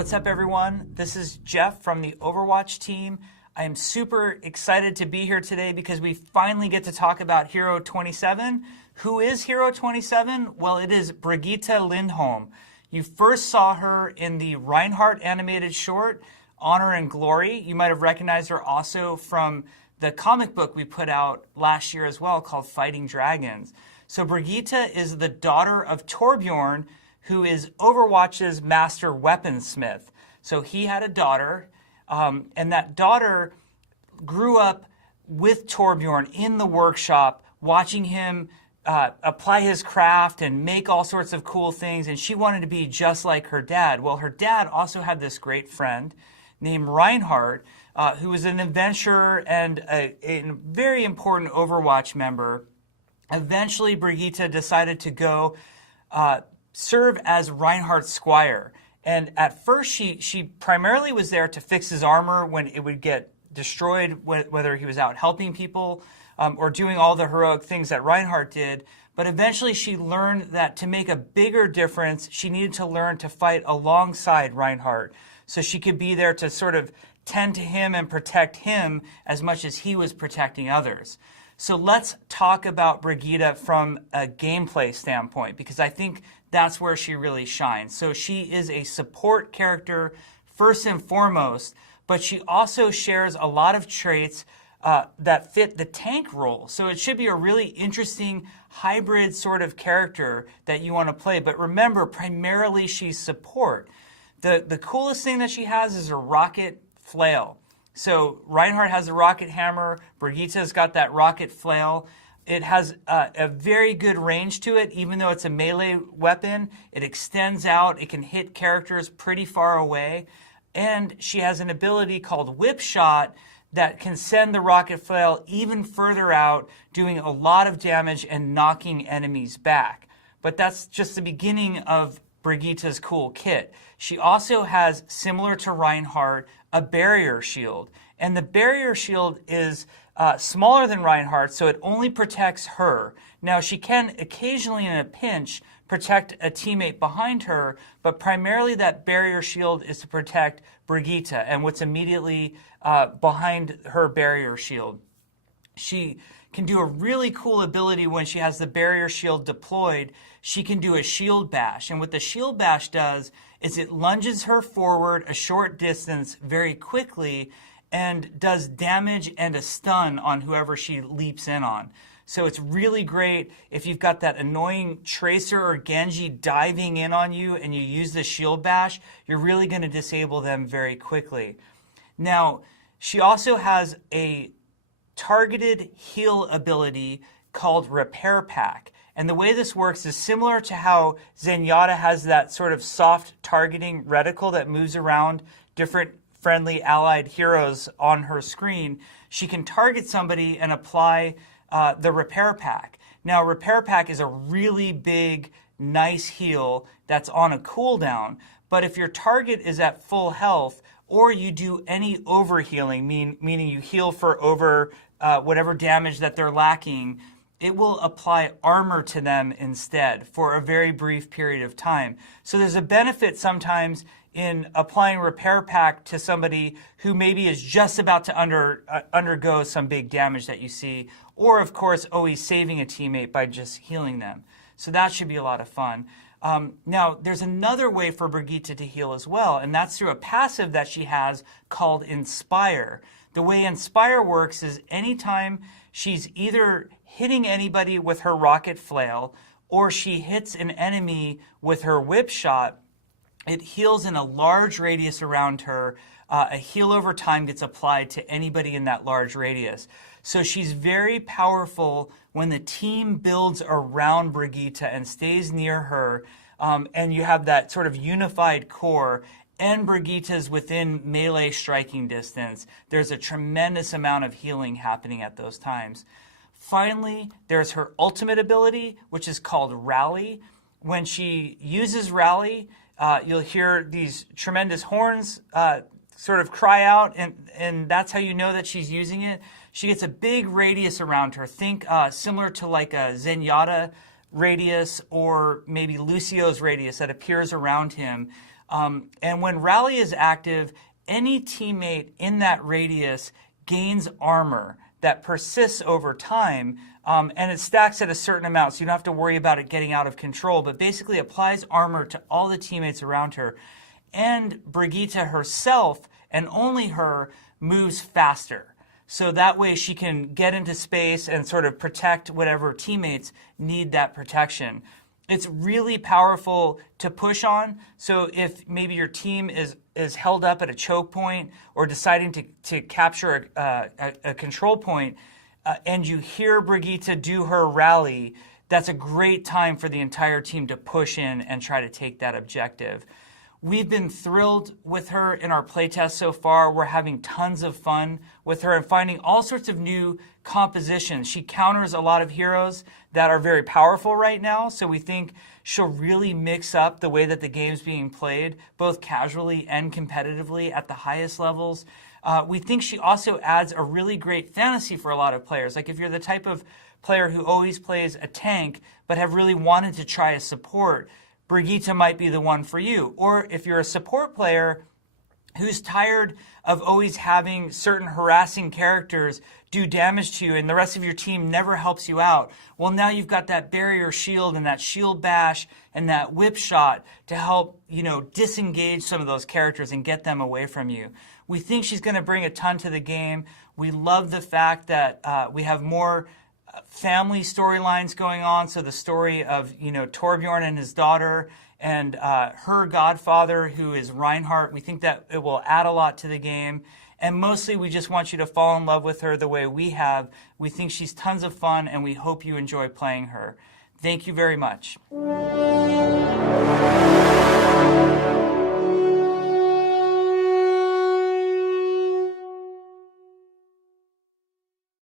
What's up, everyone? This is Jeff from the Overwatch team. I am super excited to be here today because we finally get to talk about Hero 27. Who is Hero 27? Well, it is Brigitte Lindholm. You first saw her in the Reinhardt animated short, Honor and Glory. You might have recognized her also from the comic book we put out last year as well called Fighting Dragons. So Brigitte is the daughter of Torbjorn, who is Overwatch's master weaponsmith. So he had a daughter, and that daughter grew up with Torbjorn in the workshop, watching him apply his craft and make all sorts of cool things, and she wanted to be just like her dad. Well, her dad also had this great friend named Reinhardt, who was an adventurer and a very important Overwatch member. Eventually, Brigitte decided to go serve as Reinhardt's squire. And at first, she primarily was there to fix his armor when it would get destroyed, whether he was out helping people or doing all the heroic things that Reinhardt did. But eventually, she learned that to make a bigger difference, she needed to learn to fight alongside Reinhardt. So she could be there to sort of tend to him and protect him as much as he was protecting others. So let's talk about Brigitte from a gameplay standpoint, because I think that's where she really shines. So she is a support character first and foremost, but she also shares a lot of traits that fit the tank role. So it should be a really interesting hybrid sort of character that you want to play. But remember, primarily she's support. The coolest thing that she has is a rocket flail. So Reinhardt has a rocket hammer. Brigitte's got that rocket flail. It has a very good range to it, even though it's a melee weapon. It extends out. It can hit characters pretty far away. And she has an ability called Whip Shot that can send the rocket flail even further out, doing a lot of damage and knocking enemies back. But that's just the beginning of Brigitte's cool kit. She also has, similar to Reinhardt, a barrier shield. And the barrier shield is smaller than Reinhardt, so it only protects her. Now, she can occasionally, in a pinch, protect a teammate behind her, but primarily that barrier shield is to protect Brigitte and what's immediately behind her barrier shield. She can do a really cool ability when she has the barrier shield deployed. She can do a shield bash. And what the shield bash does is it lunges her forward a short distance very quickly and does damage and a stun on whoever she leaps in on. So it's really great if you've got that annoying Tracer or Genji diving in on you and you use the shield bash, you're really going to disable them very quickly. Now, she also has a targeted heal ability called Repair Pack. And the way this works is similar to how Zenyatta has that sort of soft targeting reticle that moves around different friendly allied heroes on her screen. She can target somebody and apply the Repair Pack. Now, Repair Pack is a really big, nice heal that's on a cooldown. But if your target is at full health, or you do any overhealing, meaning you heal for over whatever damage that they're lacking, it will apply armor to them instead for a very brief period of time. So there's a benefit sometimes in applying Repair Pack to somebody who maybe is just about to undergo some big damage that you see, or of course always saving a teammate by just healing them. So that should be a lot of fun. Now, there's another way for Brigitte to heal as well, and that's through a passive that she has called Inspire. The way Inspire works is anytime she's either hitting anybody with her rocket flail or she hits an enemy with her whip shot, it heals in a large radius around her. A heal over time gets applied to anybody in that large radius. So she's very powerful when the team builds around Brigitte and stays near her, and you have that sort of unified core, and Brigitte's within melee striking distance. There's a tremendous amount of healing happening at those times. Finally, there's her ultimate ability, which is called Rally. When she uses Rally, you'll hear these tremendous horns sort of cry out, and that's how you know that she's using it. She gets a big radius around her. Think similar to like a Zenyatta radius or maybe Lucio's radius that appears around him. And when rally is active, any teammate in that radius gains armor that persists over time, and it stacks at a certain amount, so you don't have to worry about it getting out of control, but basically applies armor to all the teammates around her. And Brigitte herself, and only her, moves faster. So that way she can get into space and sort of protect whatever teammates need that protection. It's really powerful to push on. So if maybe your team is held up at a choke point or deciding to capture a control point, and you hear Brigitte do her rally, that's a great time for the entire team to push in and try to take that objective. We've been thrilled with her in our playtest so far. We're having tons of fun with her and finding all sorts of new compositions. She counters a lot of heroes that are very powerful right now, so we think she'll really mix up the way that the game's being played, both casually and competitively at the highest levels. We think she also adds a really great fantasy for a lot of players. Like if you're the type of player who always plays a tank but have really wanted to try a support, Brigitte might be the one for you. Or if you're a support player who's tired of always having certain harassing characters do damage to you and the rest of your team never helps you out, well, now you've got that barrier shield and that shield bash and that whip shot to help, disengage some of those characters and get them away from you. We think she's going to bring a ton to the game. We love the fact that we have more family storylines going on. So the story of, Torbjorn and his daughter and her godfather, who is Reinhardt. We think that it will add a lot to the game. And mostly we just want you to fall in love with her the way we have. We think she's tons of fun and we hope you enjoy playing her. Thank you very much.